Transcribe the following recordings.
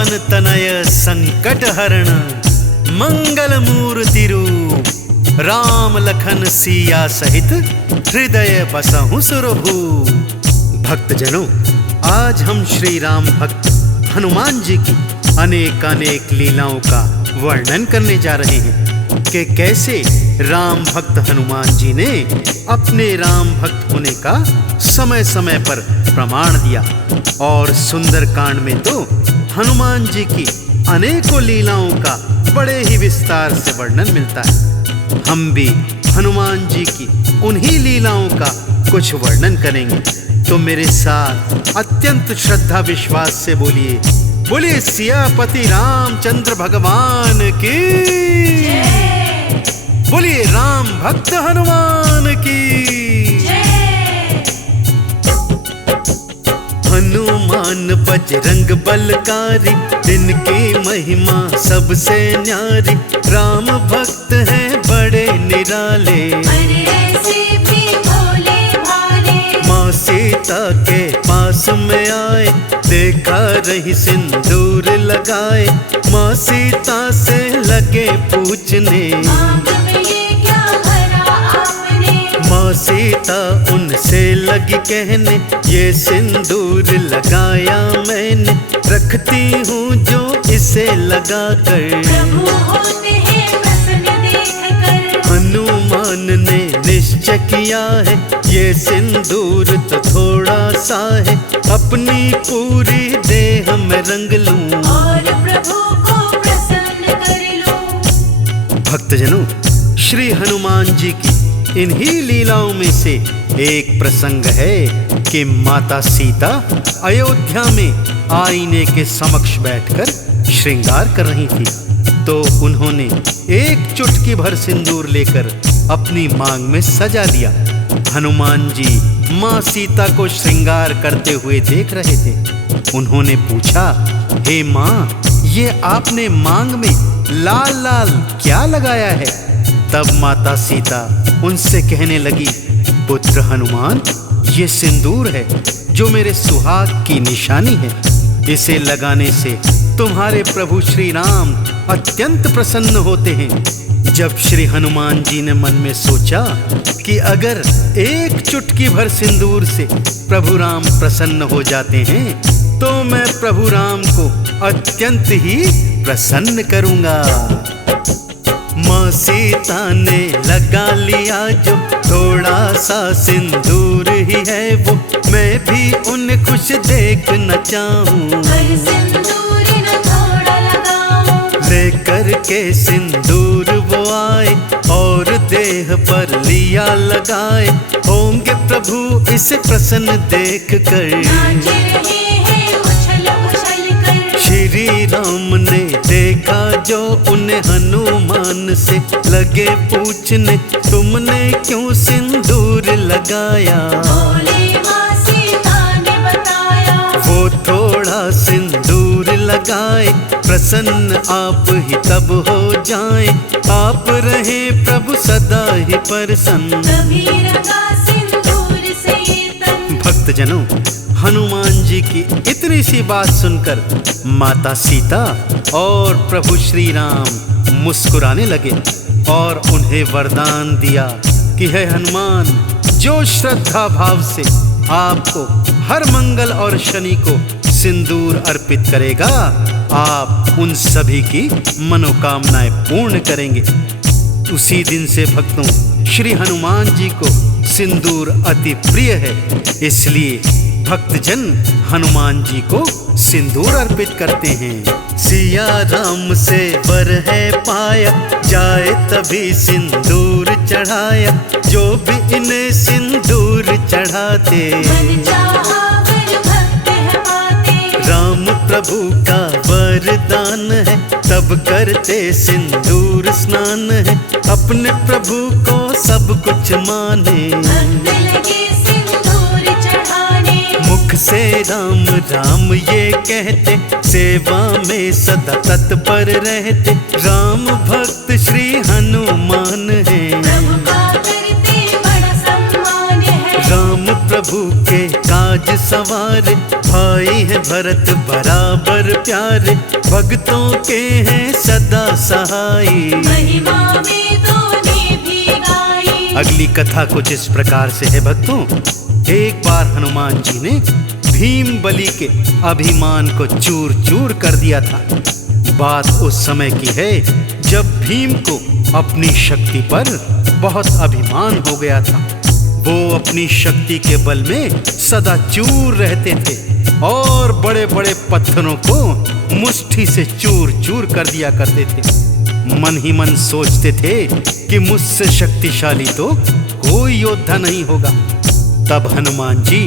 पवन तनय संकट हरण, मंगल मूर्ति रूप, राम लखन सिया सहित, हृदय बसहु सुरभूप। भक्तजनों, आज हम श्री राम भक्त हनुमान जी की अनेक अनेक लीलाओं का वर्णन करने जा रहे हैं कि कैसे राम भक्त हनुमान जी ने अपने राम भक्त होने का समय समय पर प्रमाण दिया। और सुंदरकांड में तो हनुमान जी की अनेकों लीलाओं का बड़े ही विस्तार से वर्णन मिलता है। हम भी हनुमान जी की उन्हीं लीलाओं का कुछ वर्णन करेंगे। तो मेरे साथ अत्यंत श्रद्धा विश्वास से बोलिए, बोलिए सियापति रामचंद्र भगवान की, बोलिए राम भक्त हनुमान की। हनुमान बजरंग बलकारी, इनकी महिमा सबसे न्यारी, राम भक्त हैं बड़े निराले, माँ सीता के पास में आए, देखा रही सिंदूर लगाए, माँ सीता से लगे पूछने, माँ सीता उनसे लगी कहने, ये सिंदूर लगाया मैंने, रखती हूँ जो इसे लगा कर। हनुमान ने निश्चय किया है, ये सिंदूर तो थोड़ा सा है, अपनी पूरी देह में रंग लूं और प्रभु को प्रसन्न कर लूं। भक्तजनों, श्री हनुमान जी की इन्हीं लीलाओं में से एक प्रसंग है कि माता सीता अयोध्या में आईने के समक्ष बैठकर श्रृंगार कर रही थी। तो उन्होंने एक चुटकी भर सिंदूर लेकर अपनी मांग में सजा लिया। हनुमान जी माँ सीता को श्रृंगार करते हुए देख रहे थे। उन्होंने पूछा, हे माँ, ये आपने मांग में लाल लाल क्या लगाया है? तब माता सीता उनसे कहने लगी, पुत्र हनुमान, ये सिंदूर है जो मेरे सुहाग की निशानी है। इसे लगाने से तुम्हारे प्रभु श्री राम अत्यंत प्रसन्न होते हैं। जब श्री हनुमान जी ने मन में सोचा कि अगर एक चुटकी भर सिंदूर से प्रभु राम प्रसन्न हो जाते हैं, तो मैं प्रभु राम को अत्यंत ही प्रसन्न करूंगा। माँ सीता ने लगा लिया जो थोड़ा सा सिंदूर ही है वो, मैं भी उन्हें खुश देखना चाहूं। लेकर के सिंदूर वो आए और देह पर लिया लगाए, होंगे प्रभु इसे प्रसन्न देख कर। श्री राम ने देखा जो उन्हें हनुमान से लगे पूछने, तुमने क्यों सिंदूर लगाया? वो थोड़ा सिंदूर लगाए, प्रसन्न आप ही तब हो जाएं, आप रहे प्रभु सदा ही प्रसन्न। भक्तजनों, हनुमान जी की इतनी सी बात सुनकर माता सीता और प्रभु श्री राम मुस्कुराने लगे और उन्हें वरदान दिया कि हे हनुमान, जो श्रद्धा भाव से आपको हर मंगल और शनि को सिंदूर अर्पित करेगा, आप उन सभी की मनोकामनाएं पूर्ण करेंगे। उसी दिन से भक्तों, श्री हनुमान जी को सिंदूर अति प्रिय है, इसलिए भक्तजन हनुमान जी को सिंदूर अर्पित करते हैं। सिया राम से वर है पाया, जाए तभी सिंदूर चढ़ाया, जो भी इन्हें सिंदूर चढ़ाते, राम प्रभु का वरदान है, तब करते सिंदूर स्नान है, अपने प्रभु को सब कुछ माने। मुख से राम राम ये कहते, सेवा में सदा तत्पर रहते, राम भक्त श्री हनुमान है। राम प्रभु के काज सवार, भाई है भरत बराबर प्यारे, भक्तों के हैं सदा सहाई। महिमा वेदों भी गाई। अगली कथा कुछ इस प्रकार से है भक्तों। एक बार हनुमान जी ने भीम बलि के अभिमान को चूर चूर कर दिया था। बात उस समय की है जब भीम को अपनी शक्ति पर बहुत अभिमान हो गया था। वो अपनी शक्ति के बल में सदा चूर रहते थे और बड़े बड़े पत्थरों को मुट्ठी से चूर चूर कर दिया करते थे। मन ही मन सोचते थे कि मुझसे शक्तिशाली तो कोई योद्धा नहीं होगा। तब हनुमान जी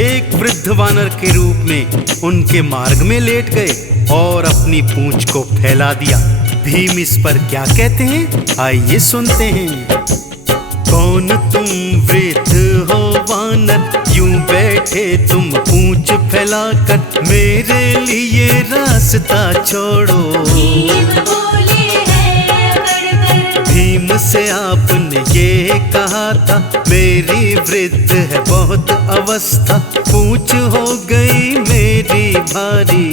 एक वृद्ध वानर के रूप में उनके मार्ग में लेट गए और अपनी पूंछ को फैला दिया। भीम इस पर क्या कहते हैं, आइए सुनते हैं। कौन तुम वृद्ध हो वानर, यूं बैठे तुम पूंछ फैलाकर, मेरे लिए रास्ता छोड़ो। भीम से आपने ये कहा था, मेरी वृद्ध है बहुत अवस्था, पूंछ हो गई मेरी भारी।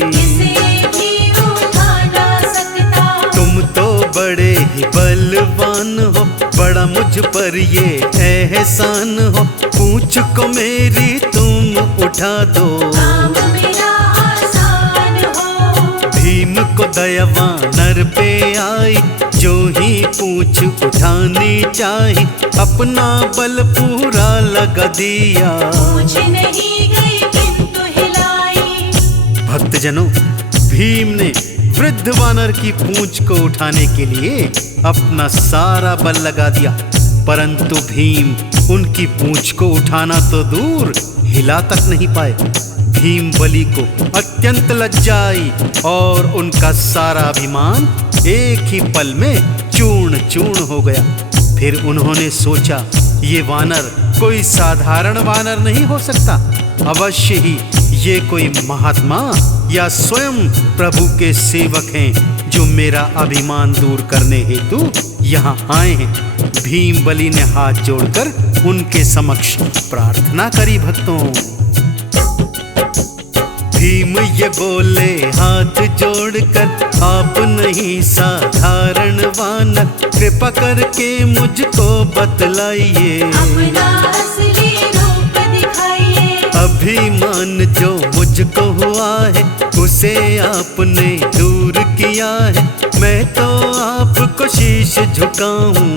तुम तो बड़े ही बलवान हो, बड़ा मुझ पर ये एहसान हो, पूंछ को मेरी तुम उठा दो। भीम को दया वानर पे आई, जो ही पूंछ उठानी चाही, अपना बल पूरा लगा दिया। भक्तजनों, भीम ने वृद्ध वानर की पूंछ को उठाने के लिए अपना सारा बल लगा दिया, परंतु भीम उनकी पूंछ को उठाना तो दूर हिला तक नहीं पाए। भीम बलि को अत्यंत लज्जा आई और उनका सारा अभिमान एक ही पल में चूर्ण चूर्ण हो गया। फिर उन्होंने सोचा, ये वानर कोई साधारण वानर नहीं हो सकता, अवश्य ही ये कोई महात्मा या स्वयं प्रभु के सेवक हैं जो मेरा अभिमान दूर करने हेतु यहाँ आए हैं। भीम बलि ने हाथ जोड़कर उनके समक्ष प्रार्थना करी। भक्तों, भीम ये बोले हाथ जोड़कर, आप नहीं साधारण वानर, कृपा करके मुझको बतलाइए। अभिमान जो मुझको हुआ है, उसे आपने दूर किया है, मैं तो आपको शीश झुकाऊं।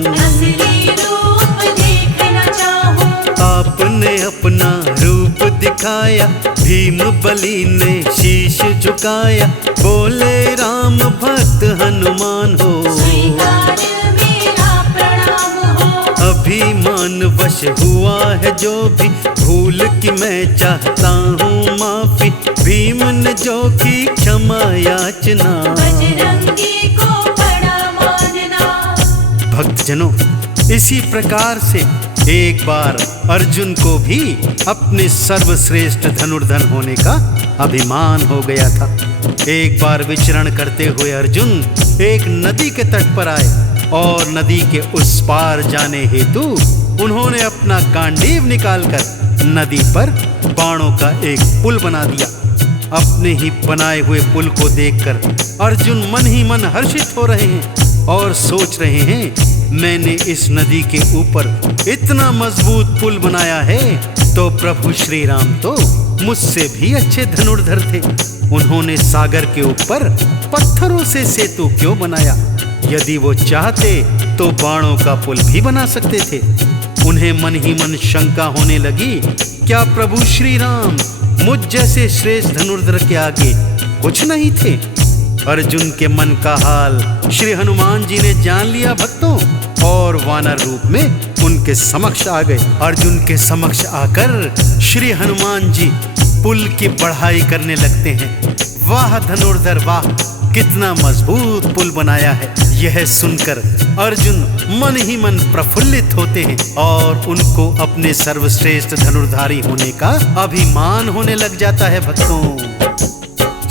आपने अपना रूप दिखाया, भीम बलि ने शीश झुकाया, बोले राम भक्त हनुमान हो। अभिमान वश हुआ है जो भी, भूल की मैं चाहता हूँ माफी, भीम ने जो की क्षमा याचना। भक्तजनों, इसी प्रकार से एक बार अर्जुन को भी अपने सर्वश्रेष्ठ धनुर्धर होने का अभिमान हो गया था। एक बार विचरण करते हुए अर्जुन एक नदी के तट पर आए और नदी के उस पार जाने हेतु उन्होंने अपना गांडीव निकालकर नदी पर बाणों का एक पुल बना दिया। अपने ही बनाए हुए पुल को देखकर अर्जुन मन ही मन हर्षित हो रहे हैं और सोच रहे हैं, मैंने इस नदी के ऊपर इतना मजबूत पुल बनाया है तो प्रभु श्री राम तो मुझसे भी अच्छे धनुर्धर थे। उन्होंने सागर के ऊपर पत्थरों से सेतु क्यों बनाया? यदि वो चाहते तो बाणों का पुल भी बना सकते थे। उन्हें मन ही मन शंका होने लगी, क्या प्रभु श्री राम मुझ जैसे श्रेष्ठ धनुर्धर के आगे कुछ नहीं थे? अर्जुन के मन का हाल श्री हनुमान जी ने जान लिया भक्तों, और वानर रूप में उनके समक्ष आ गए। अर्जुन के समक्ष आकर श्री हनुमान जी पुल की बढ़ाई करने लगते हैं। वाह धनुर्धर वाह, कितना मजबूत पुल बनाया है। यह सुनकर अर्जुन मन ही मन प्रफुल्लित होते हैं और उनको अपने सर्वश्रेष्ठ धनुर्धारी होने का अभिमान होने लग जाता है। भक्तों,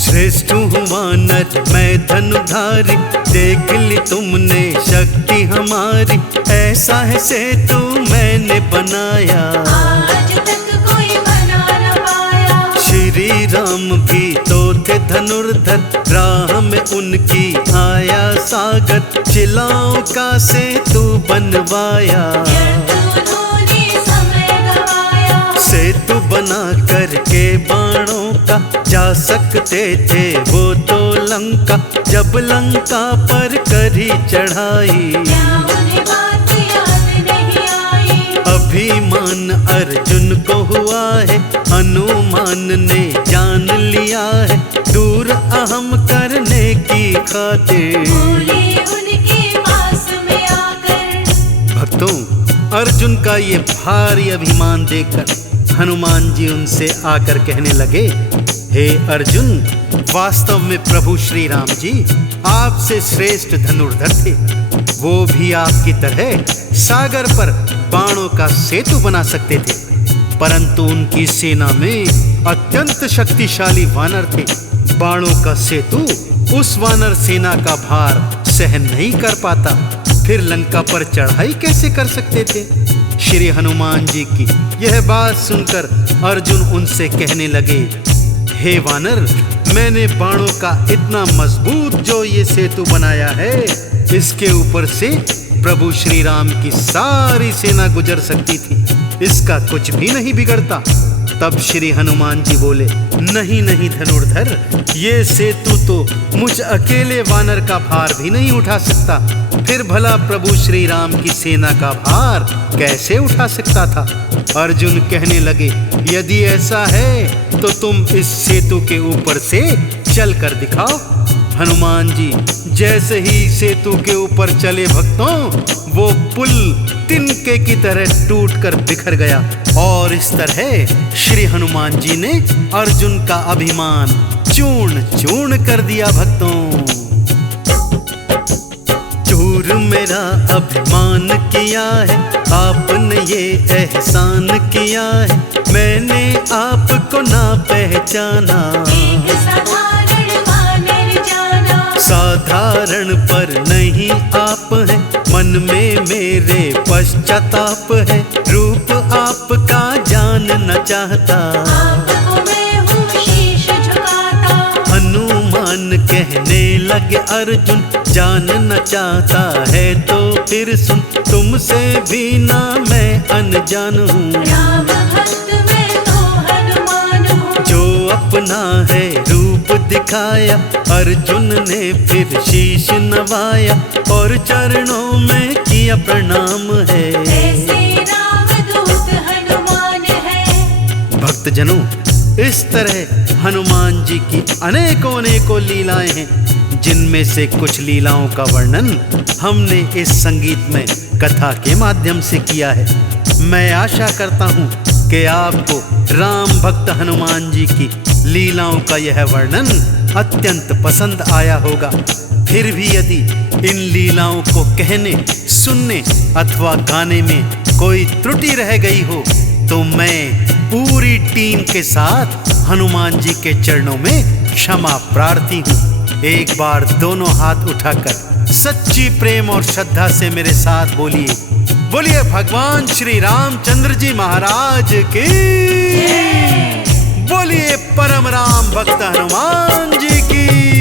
श्रेष्ठ हूँ वानर मैं धनुधारी, देख ली तुमने शक्ति हमारी, ऐसा है सेतु मैंने बनाया। आज तक कोई बना न पाया। श्री श्री राम भी तो थे धनुर्धर, राह में उनकी आया सागर, चिलाओं का सेतु बनवाया। उन्होंने समय गवाया, सेतु बना करके बाणों का जा सकते थे वो तो लंका, जब लंका पर करी चढ़ाई। क्या उन्हें बात याद नहीं आई? अभिमान अर्जुन को हुआ है, हनुमान ने जान लिया है, दूर अहम करने की खातिर। बोले उनके पास में आकर, भक्तों, अर्जुन का ये भारी अभिमान देखकर हनुमान जी उनसे आकर कहने लगे, हे अर्जुन, वास्तव में प्रभु श्री राम जी आपसे श्रेष्ठ धनुर्धर थे। वो भी आपकी तरह सागर पर बाणों का सेतु बना सकते थे, परंतु उनकी सेना में अत्यंत शक्तिशाली वानर थे। बाणों का सेतु उस वानर सेना का भार सहन नहीं कर पाता, फिर लंका पर चढ़ाई कैसे कर सकते थे? श्री हनुमान जी की यह बात सुनकर अर्जुन उनसे कहने लगे, हे वानर, मैंने बाणों का इतना मजबूत जो ये सेतु बनाया है, इसके ऊपर से प्रभु श्री राम की सारी सेना गुजर सकती थी, इसका कुछ भी नहीं बिगड़ता। तब श्री हनुमान जी बोले, नहीं नहीं धनुर्धर, ये सेतु तो मुझ अकेले वानर का भार भी नहीं उठा सकता, फिर भला प्रभु श्री राम की सेना का भार कैसे उठा सकता था? अर्जुन कहने लगे, यदि ऐसा है तो तुम इस सेतु के ऊपर से चल कर दिखाओ। हनुमान जी जैसे ही सेतु के ऊपर चले भक्तों, वो पुल तिनके की तरह टूटकर बिखर गया, और इस तरह श्री हनुमान जी ने अर्जुन का अभिमान चूर्ण चूर्ण कर दिया। भक्तों, चूर मेरा अभिमान किया है, आपने ये एहसान किया है, मैंने आपको ना पहचाना। एक साधारण वानर जाना, साधारण पर नहीं आप हैं, मन में मेरे पश्चाताप है, रूप आपका जानना चाहता। आपको मैं हूँ शीश झुकाता। हनुमान कहने लगे अर्जुन, जानना चाहता है तो फिर सुन, तुमसे भी ना मैं अनजान हूँ। राम भक्त मैं तो हनुमान हूँ, जो अपना है रूप दिखाया, अर्जुन ने फिर शीश नवाया, और चरणों में किया प्रणाम है। ऐसे रामदूत हनुमान है। भक्तजनों, इस तरह हनुमान जी की अनेकों लीलाएं हैं, जिनमें से कुछ लीलाओं का वर्णन हमने इस संगीत में कथा के माध्यम से किया है। मैं आशा करता हूँ कि आपको राम भक्त हनुमान जी की लीलाओं का यह वर्णन अत्यंत पसंद आया होगा। फिर भी यदि इन लीलाओं को कहने, सुनने अथवा गाने में कोई त्रुटि रह गई हो, तो मैं पूरी टीम के साथ हनुमान जी के चरणों में क्षमा प्रार्थी हूँ। एक बार दोनों हाथ उठाकर सच्ची प्रेम और श्रद्धा से मेरे साथ बोलिए, बोलिए भगवान श्री रामचंद्र जी महाराज की, बोलिए परम राम भक्त हनुमान जी की।